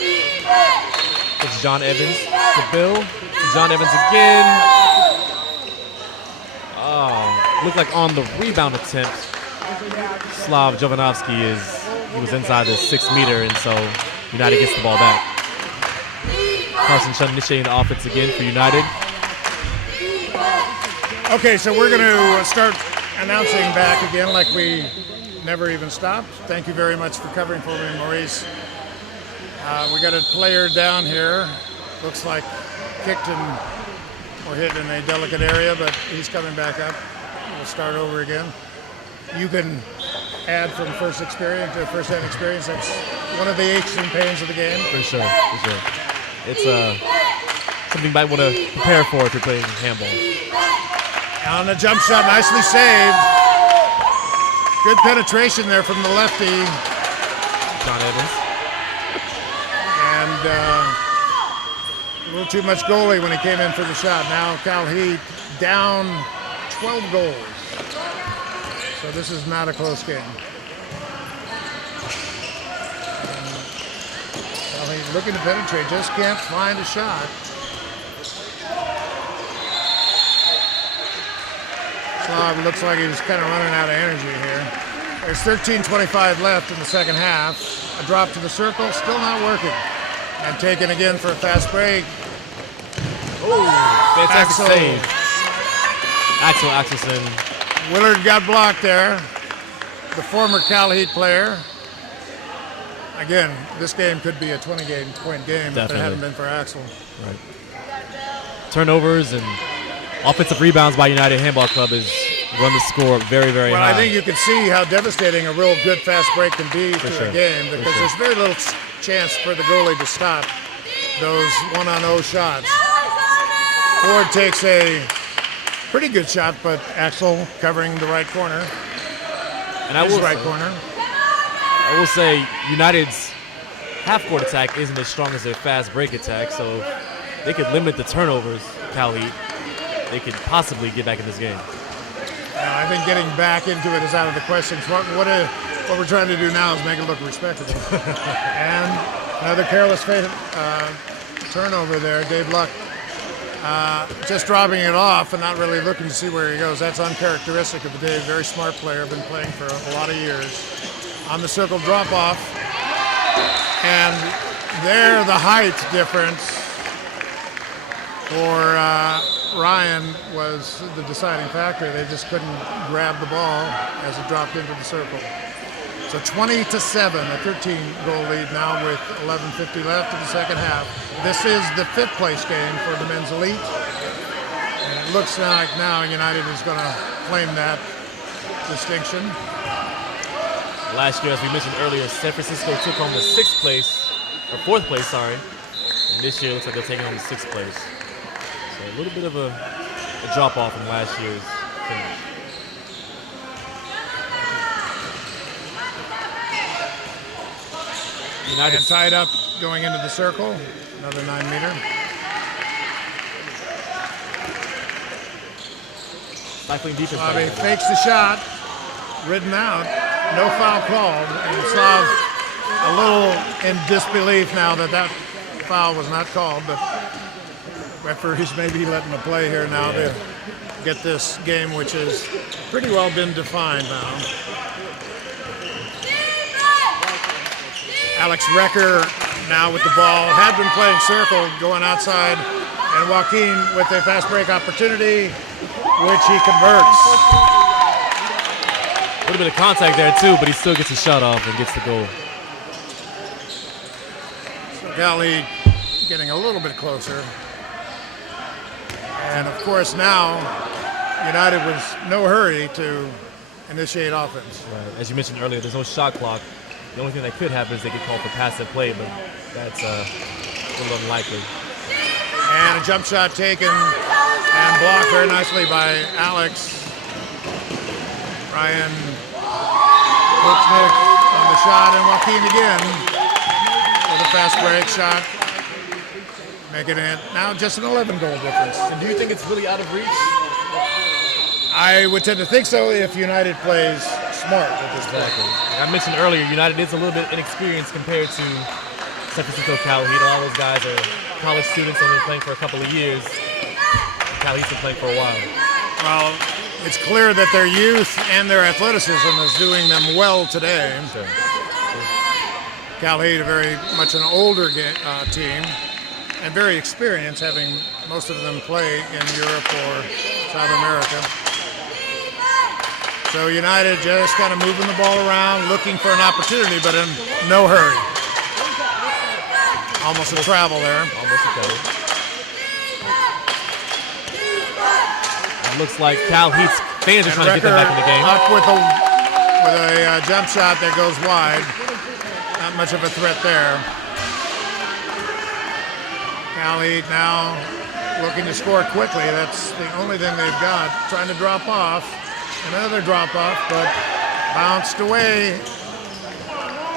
It's John Evans to Bill. To John Evans again. Oh, looked like on the rebound attempt, Slav Jovanovski is He was inside the 6 meter, and so United gets the ball back. Carson Chun initiating the offense again for United. Okay, so we're going to start announcing back again like we never even stopped. Thank you very much for covering for me, Maurice. We got a player down here. Looks like kicked and or hit in a delicate area, but he's coming back up. We'll start over again. You can add from first-hand experience. That's one of the aches and pains of the game. For sure. It's something you might want to prepare for if you're playing handball. On the jump shot, nicely saved. Good penetration there from the lefty. John Evans. And a little too much goalie when he came in for the shot. Now Cal Heat down 12 goals. So this is not a close game. Cal Heat looking to penetrate, just can't find a shot. Slav looks like he's kind of running out of energy here. There's 13:25 left in the second half. A drop to the circle, still not working. And taken again for a fast break. Oh, fantastic Axel. save. Axel Axelson. Willard got blocked there. The former Cal Heat player. Again, this game could be a 20-point game if it Definitely. hadn't been for Axel. Right. Turnovers and offensive rebounds by United Handball Club has run the score very, very Well, high. I think you can see how devastating a real good fast break can be to sure. a game because For sure. there's very little chance for the goalie to stop those 1-on-0 shots. Ford takes a pretty good shot, but Axel covering the right corner. and I His will right say, corner. I will say United's half-court attack isn't as strong as their fast break attack, so they could limit the turnovers, Cal Heat. They could possibly get back in this game. I think getting back into it is out of the question. What we're trying to do now is make it look respectable. And another careless turnover there. Dave Luck just dropping it off and not really looking to see where he goes. That's uncharacteristic of Dave. Very smart player, been playing for a lot of years. On the circle drop off. And there the height difference for Ryan was the deciding factor. They just couldn't grab the ball as it dropped into the circle. So 20-7, a 13-goal lead now with 11:50 left in the second half. This is the fifth place game for the men's elite. And it looks like now United is going to claim that distinction. Last year, as we mentioned earlier, San Francisco took home the fourth place, sorry. And this year, it looks like they're taking home the sixth place. So a little bit of a drop-off from last year's finish. United And tied up going into the circle, another 9-meter. cycling defense. Slav fakes the shot, ridden out, no foul called, and Slav a little in disbelief now that foul was not called, but referees may be letting the play here now to get this game, which has pretty well been defined now. Alex Recker now with the ball, had been playing circle, going outside, and Joaquin with a fast break opportunity, which he converts. A little bit of contact there too, but he still gets a shot off and gets the goal. So Gali getting a little bit closer. And of course now, United was no hurry to initiate offense. Right. As you mentioned earlier, there's no shot clock. The only thing that could happen is they get called for passive play, but that's a little unlikely. And a jump shot taken and blocked very nicely by Alex. Ryan Klipsnick on the shot, and Joaquin again with a fast break shot. Making it now just an 11-goal difference. And do you think it's really out of reach? I would tend to think so if United plays smart at this point. Like I mentioned earlier, United is a little bit inexperienced compared to San Francisco Cal Heat. A lot of those guys are college students, only playing for a couple of years. Cal Heat's been playing for a while. Well, it's clear that their youth and their athleticism is doing them well today. Sure. Cal Heat, a very much an older team and very experienced, having most of them play in Europe or South America. So United just kind of moving the ball around, looking for an opportunity, but in no hurry. Almost a travel there. Almost a travel. It looks like Cal Heat's fans are trying to get them back in the game. Up with a jump shot that goes wide. Not much of a threat there. Cal Heat now looking to score quickly. That's the only thing they've got. Trying to drop off. Another drop off, but bounced away.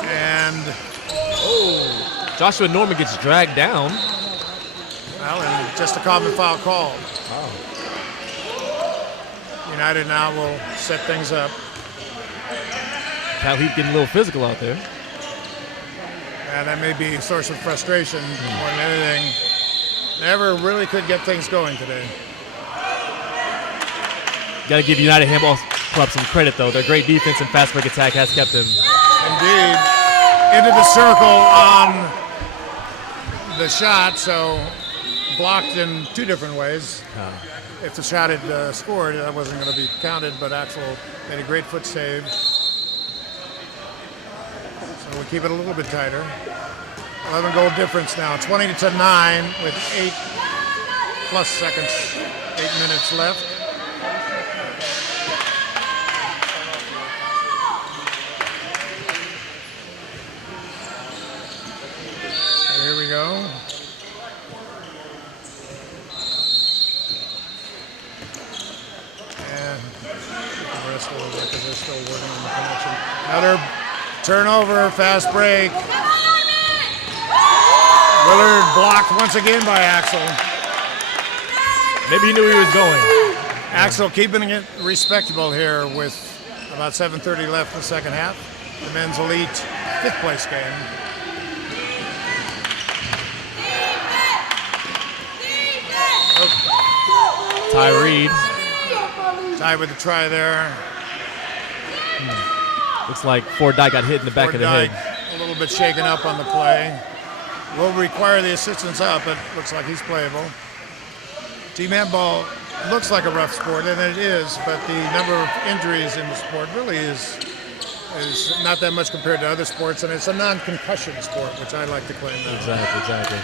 And Joshua Norman gets dragged down. well, and just a common foul call. Oh. United now will set things up. Cal Heat getting a little physical out there. And that may be a source of frustration more than anything. Never really could get things going today. Got to give United Handball Club some credit, though. Their great defense and fast break attack has kept them. Indeed. Into the circle on the shot, so blocked in two different ways. If the shot had scored, that wasn't going to be counted, but Axel made a great foot save. So we'll keep it a little bit tighter. 11 goal difference now, 20-9 with 8+ seconds, 8 minutes left. So here we go. And the rest over because they're still working on the connection. Another turnover, fast break. Willard blocked once again by Axel. Maybe he knew he was going. Axel keeping it respectable here with about 7:30 left in the second half. The men's elite 5th place game. Ty Reed. Ty with the try there. Looks like Ford Dyke got hit in the back of the head. A little bit shaken up on the play. Will require the assistance up, but looks like he's playable. Team handball looks like a rough sport, and it is, but the number of injuries in the sport really is not that much compared to other sports, and it's a non-concussion sport, which I like to claim that. Exactly.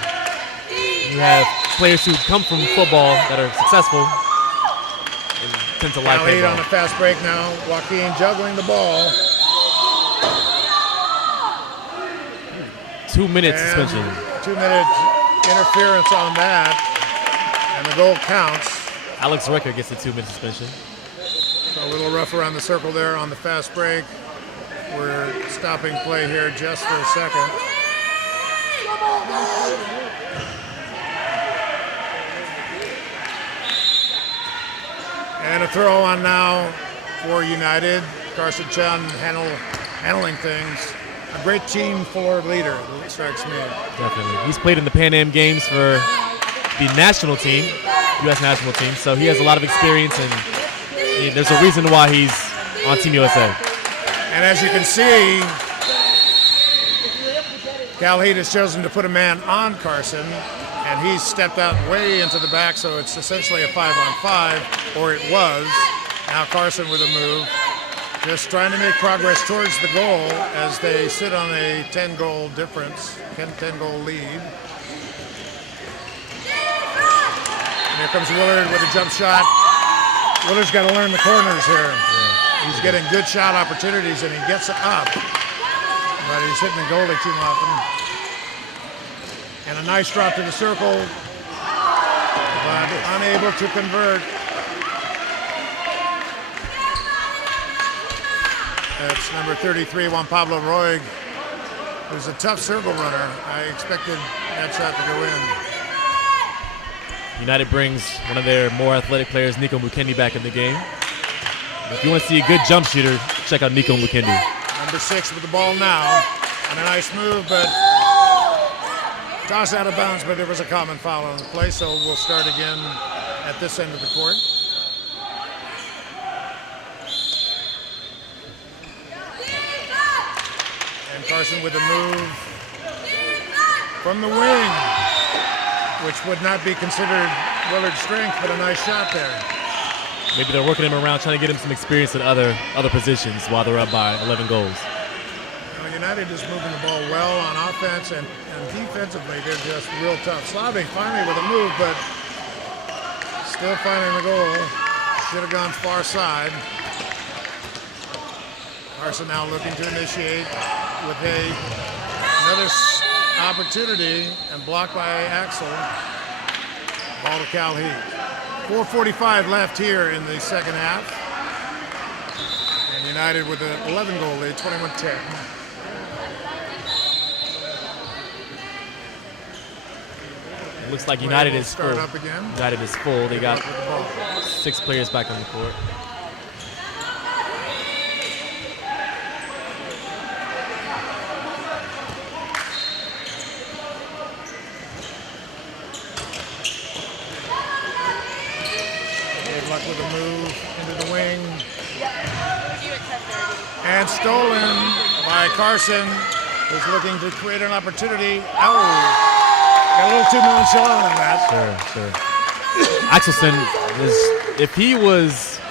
You have players who come from football that are successful and tend to like Cal Heat handball. on a fast break now. Joaquin juggling the ball. 2 minutes And suspension. 2-minute interference on that, and the goal counts. Alex Ricker gets a 2-minute suspension. So a little rough around the circle there on the fast break. We're stopping play here just for a second. And a throw on now for United. Carson Chun handling things. A great team forward leader, it strikes me. Definitely. He's played in the Pan Am Games for the national team, U.S. national team, so he has a lot of experience, and there's a reason why he's on Team USA. And as you can see, Cal Heat has chosen to put a man on Carson, and he's stepped out way into the back, so it's essentially a 5-on-5, or it was. Now Carson with a move. Just trying to make progress towards the goal as they sit on a 10-goal difference, 10-goal lead. And here comes Willard with a jump shot. Willard's got to learn the corners here. He's getting good shot opportunities, and he gets it up. But he's hitting the goalie too often. And a nice drop to the circle, but unable to convert. That's number 33, Juan Pablo Roig, who's a tough circle runner. I expected that shot to go in. United brings one of their more athletic players, Nico Mukendi, back in the game. If you want to see a good jump shooter, check out Nico Mukendi. Number 6 with the ball now. And a nice move, but toss out of bounds, but there was a common foul on the play, so we'll start again at this end of the court. And And Carson with a move from the wing, which would not be considered Willard's strength, but a nice shot there. Maybe they're working him around, trying to get him some experience at other positions while they're up by 11 goals. United is moving the ball well on offense, and defensively they're just real tough. Slavik finally with a move, but still finding the goal. Should have gone far side. Carson now looking to initiate with another opportunity and blocked by Axel. Ball to Cal Heath. 4:45 left here in the second half. And United with an 11-goal lead, 21-10. Looks like United is full. Up again. United is full. They got 6 players back on the court. Good luck with a move into the wing. And stolen by Carson, who's looking to create an opportunity. Oh! Got a little too nonchalant on that. Sure. Axelson if he was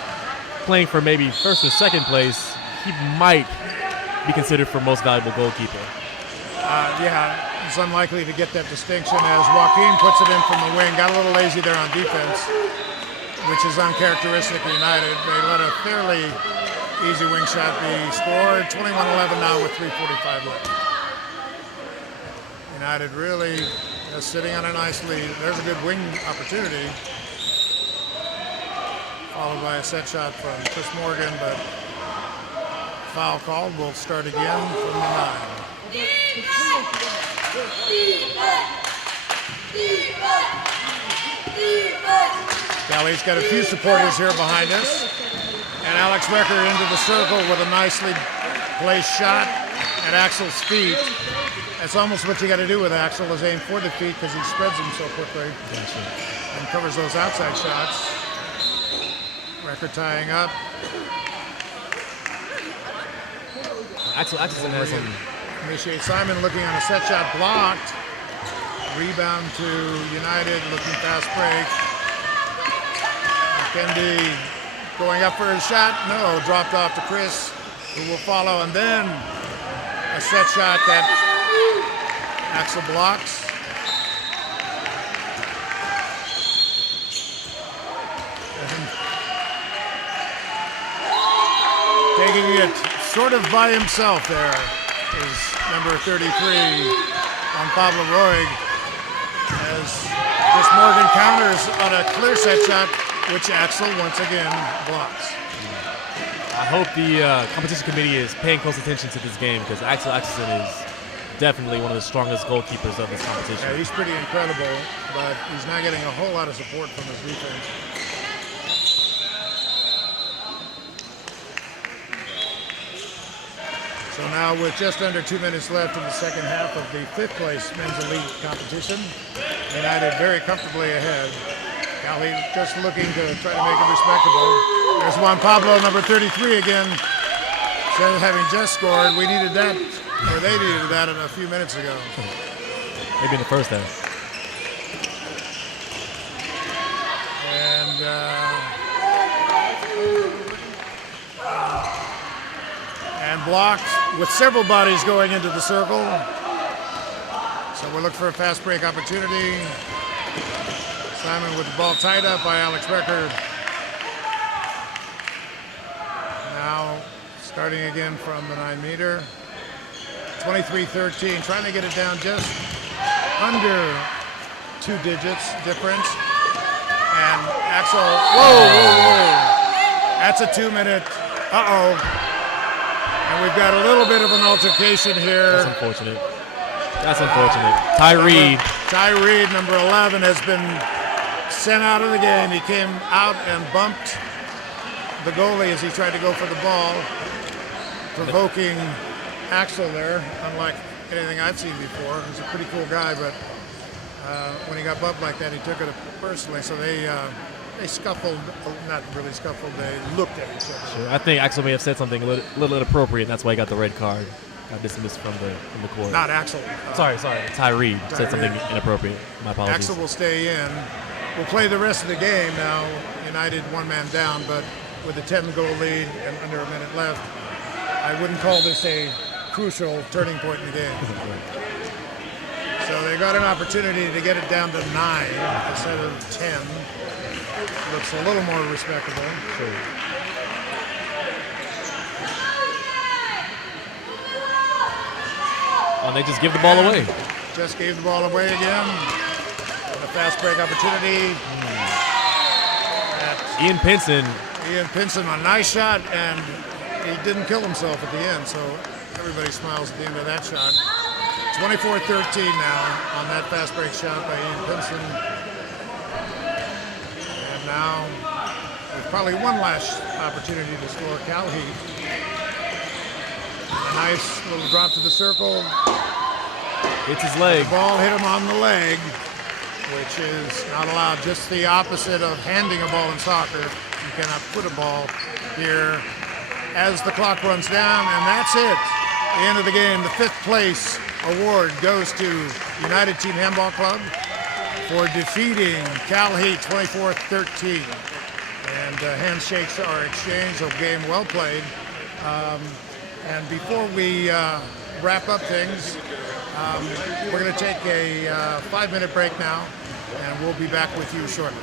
playing for maybe first or second place, he might be considered for most valuable goalkeeper. Yeah, it's unlikely to get that distinction as Joaquin puts it in from the wing. Got a little lazy there on defense, which is uncharacteristic of United. They let a fairly easy wing shot be scored. 21-11 now with 3:45 left. United really sitting on a nice lead. There's a good wing opportunity. Followed by a set shot from Chris Morgan, but foul called. We'll start again from the 9. Cali's got a few supporters here behind us. And Alex Becker into the circle with a nicely placed shot at Axel's feet. That's almost what you got to do with Axel, is aim for the feet because he spreads them so quickly and covers those outside shots. Record tying up. Axelson has some. Initiate Simon looking on a set shot blocked. Rebound to United, looking fast break. Kendi going up for his shot. No, dropped off to Chris, who will follow, and then a set shot that Axel blocks. Taking it sort of by himself there is number 33 on Pablo Roig, as Chris Morgan counters on a clear set shot, which Axel once again blocks. I hope the competition committee is paying close attention to this game, because Axelson is definitely one of the strongest goalkeepers of this competition. Yeah, he's pretty incredible, but he's not getting a whole lot of support from his defense. So now with just under 2 minutes left in the second half of the 5th place men's elite competition, United very comfortably ahead. Cali just looking to try to make it respectable. There's Juan Pablo, number 33 again. Instead of having just scored, we needed that, or they needed that a few minutes ago. Maybe in the first half. And blocked with several bodies going into the circle. So we're looking for a fast break opportunity. Simon with the ball tied up by Alex Becker. Now starting again from the 9-meter. 23-13, trying to get it down just under 2 digits difference. And Axel, whoa. That's a 2-minute, And we've got a little bit of an altercation here. That's unfortunate. Ty Reed, number 11, has been sent out of the game. He came out and bumped the goalie as he tried to go for the ball, provoking Axel there, unlike anything I've seen before. He's a pretty cool guy, but when he got bumped like that, he took it personally. So they scuffled, not really scuffled, they looked at each other. Sure. I think Axel may have said something a little inappropriate, and that's why he got the red card. dismissed from the court. Not Axel. Sorry. Tyree said something inappropriate. My apologies. Axel will stay in. We'll play the rest of the game now. United one man down, but with a 10-goal lead and under a minute left, I wouldn't call this a crucial turning point in the game. So they got an opportunity to get it down to 9 instead of 10. Looks a little more respectable. Sure. And they just give the ball away. Just gave the ball away again. And a fast break opportunity. Ian Pinson. Ian Pinson, a nice shot, and he didn't kill himself at the end, so everybody smiles at the end of that shot. 24-13 now on that fast break shot by Ian Pinson. And now there's probably one last opportunity to score. Cal Heat. A nice little drop to the circle. Hits his leg. The ball hit him on the leg, which is not allowed. Just the opposite of handing a ball in soccer. You cannot put a ball here as the clock runs down, and that's it. The end of the game. The 5th place award goes to United Team Handball Club for defeating Cal Heat 24-13. And handshakes are exchanged, a game well played. And before we wrap up things, we're going to take a 5-minute break now, and we'll be back with you shortly.